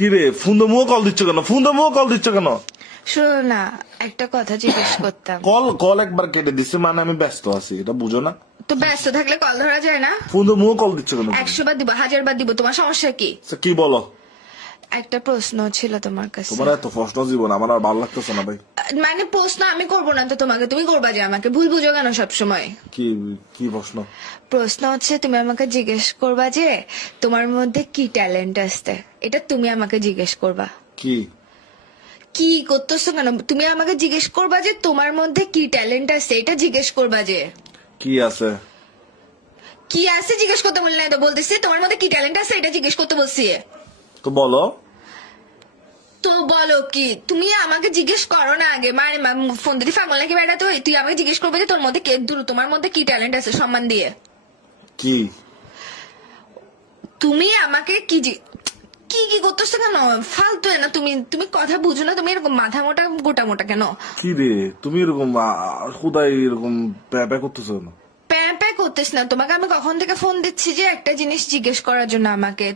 কি রে ফোন মুখ কল দিচ্ছ কেন? ফোন মুখ কল দিচ্ছ কেন? শোনো না, একটা কথা জিজ্ঞেস করতাম। কল একবার কেটে দিচ্ছে, মানে আমি ব্যস্ত আছি, এটা বুঝো না? তো ব্যস্ত থাকলে কল ধরা যায় না? ফোন মুখ কল দিচ্ছ কেন? 100 বার দিব, 1000 বার দিব, তোমার সমস্যা কি? আচ্ছা, কি বলো? একটা প্রশ্ন ছিল তোমার কাছে। তোমার এত প্রশ্ন জীবন আমার আর ভালো লাগতেছে না ভাই। মানে প্রশ্ন আমি করবো না তো তোমাকে, তুমি করবা যে আমাকে ভুল বুঝো কেন সবসময়? কি কি প্রশ্ন? প্রশ্ন হচ্ছে তুমি আমাকে জিজ্ঞেস করবা যে তোমার মধ্যে কি ট্যালেন্ট আছে, এটা তুমি আমাকে জিজ্ঞেস করবা। কি কি করতেছো কেন? তুমি আমাকে জিজ্ঞেস করবা যে তোমার মধ্যে কি ট্যালেন্ট আছে, এটা জিজ্ঞেস করবা যে কি আছে? কি আছে জিজ্ঞেস করতে বললে না তো, বলতেছি তোমার মধ্যে কি ট্যালেন্ট আছে এটা জিজ্ঞেস করতে বলছি। তো বলো। তো বলো কি? তুমি আমাকে জিজ্ঞেস করো না আগে, মানে ফোন দিদি ফাগল নাকি বেড়া? তো তুই আমাকে জিজ্ঞেস করবে যে তোর মধ্যে তোমার মধ্যে কি ট্যালেন্ট আছে, সম্মান দিয়ে। কি তুমি আমাকে কি কি কি করতেছো কেন? ফালতু না, তুমি তুমি কথা বুঝো না, তুমি এরকম মাথা মোটা গোটা মোটা কেন? কি রে তুমি এরকম খুদাই এরকম প্যা করতেছো কেন? প্যাঁ প্যাঁ করতেছ না, তোমাকে আমি কখন থেকে ফোন দিচ্ছি যে একটা জিনিস জিজ্ঞেস করার জন্য আমাকে।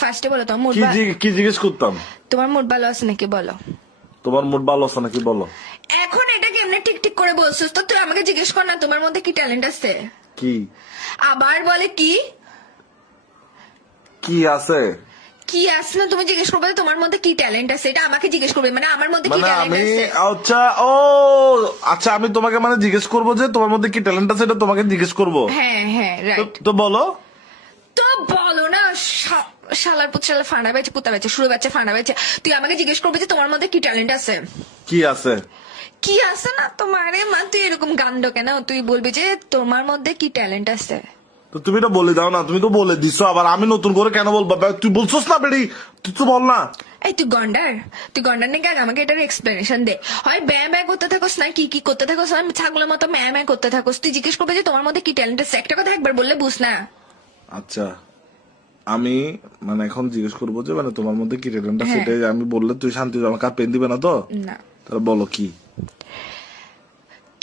ফার্স্টে বলো তোমার মুড কি জিজ্ঞেস করতাম? তোমার মুড ভালো আছে নাকি বলো। তোমার মুড ভালো আছে নাকি বলো। এখন এটা কেমনে ঠিক ঠিক করে বলছিস? তো তুই আমাকে জিজ্ঞেস কর না তোমার মধ্যে কি ট্যালেন্ট আছে। কি আবার বলে কি কি আছে? কি আছে না, তুমি জিজ্ঞেস করবে যে তোমার মধ্যে কি ট্যালেন্ট আছে, এটা আমাকে জিজ্ঞেস করবে, মানে আমার মধ্যে কি মানে ট্যালেন্ট আমি আছে। আচ্ছা আচ্ছা আমি তোমাকে মানে জিজ্ঞেস করবো যে তোমার মধ্যে কি ট্যালেন্ট আছে, এটা তোমাকে জিজ্ঞেস করবো। হ্যাঁ হ্যাঁ রাইট। তো বলো। তো বলো না, শালার পুত শালা ফাঁড়া বেচে পুতা বেচে শুরু বেচে ফাঁড়া বেচে, তুই আমাকে জিজ্ঞেস করবি যে তোমার মধ্যে কি ট্যালেন্ট আছে। কি আছে? কি আছে না তোমারে মা, তুই এরকম গান্ড কেন? তুই বলবি যে তোমার মধ্যে কি ট্যালেন্ট আছে। তো তুমি তো বলে দাও না, তুমি তো বলে দিছো, আবার আমি নতুন করে কেন বলবো? তুই বলছোস না বেড়ি, তুই তো বল না। এই তুই গন্ডার নাকি? আগে আমাকে এটার এক্সপ্লেনেশন দে। হয় ব্যয় ব্যয় করতে থাকোস না কি কি করতে থাকোস, আমি ছাগলের মতো ম্যা ম্যা করতে থাকোস। তুই জিজ্ঞেস করবে যে তোমার মধ্যে কি ট্যালেন্ট আছে, একটা কথা একবার বললে বুঝ না। আচ্ছা আমি মানে এখন জিজ্ঞেস করবো যে মানে তোমার মধ্যে কি ট্যালেন্ট আছে, হ্যাঁ। সেটাই আমি বললে তুই শান্তি আমাকে আর পেন দিবে না তো? না তাহলে বলো কি।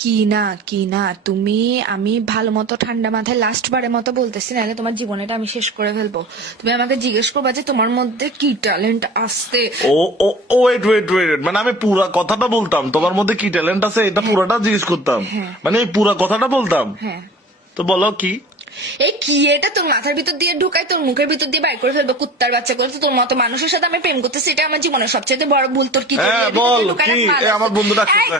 কি না তুমি, আমি ভালো মতো ঠান্ডা মাথায় লাস্ট বারের মতো বলতেছি, নাহলে তোমার জীবনটা আমি শেষ করে ফেলবো। তুমি আমাকে জিজ্ঞেস করবা যে তোমার মধ্যে কি ট্যালেন্ট আছে। ও ও ও ওয়েট ওয়েট ওয়েট, মানে আমি পুরা কথাটা বলতাম, তোমার মধ্যে কি ট্যালেন্ট আছে এটা পুরাটা জিজ্ঞেস করতাম, হ্যাঁ। মানে এই পুরা কথাটা বলতাম। হ্যাঁ। তো বলো কি। এই কি এটা তোর মাথার ভিতর দিয়ে ঢুকাই তোর মুখের ভিতর দিয়ে বাইর করে ফেলবো কুত্তার বাচ্চা করে। তো তোর মতো মানুষের সাথে আমি প্রেম করতেছি, এটা আমার জীবনের সবচেয়ে বড় ভুল। তোর কি হ্যাঁ বল কি, আমার বন্ধু ডাকতেছে।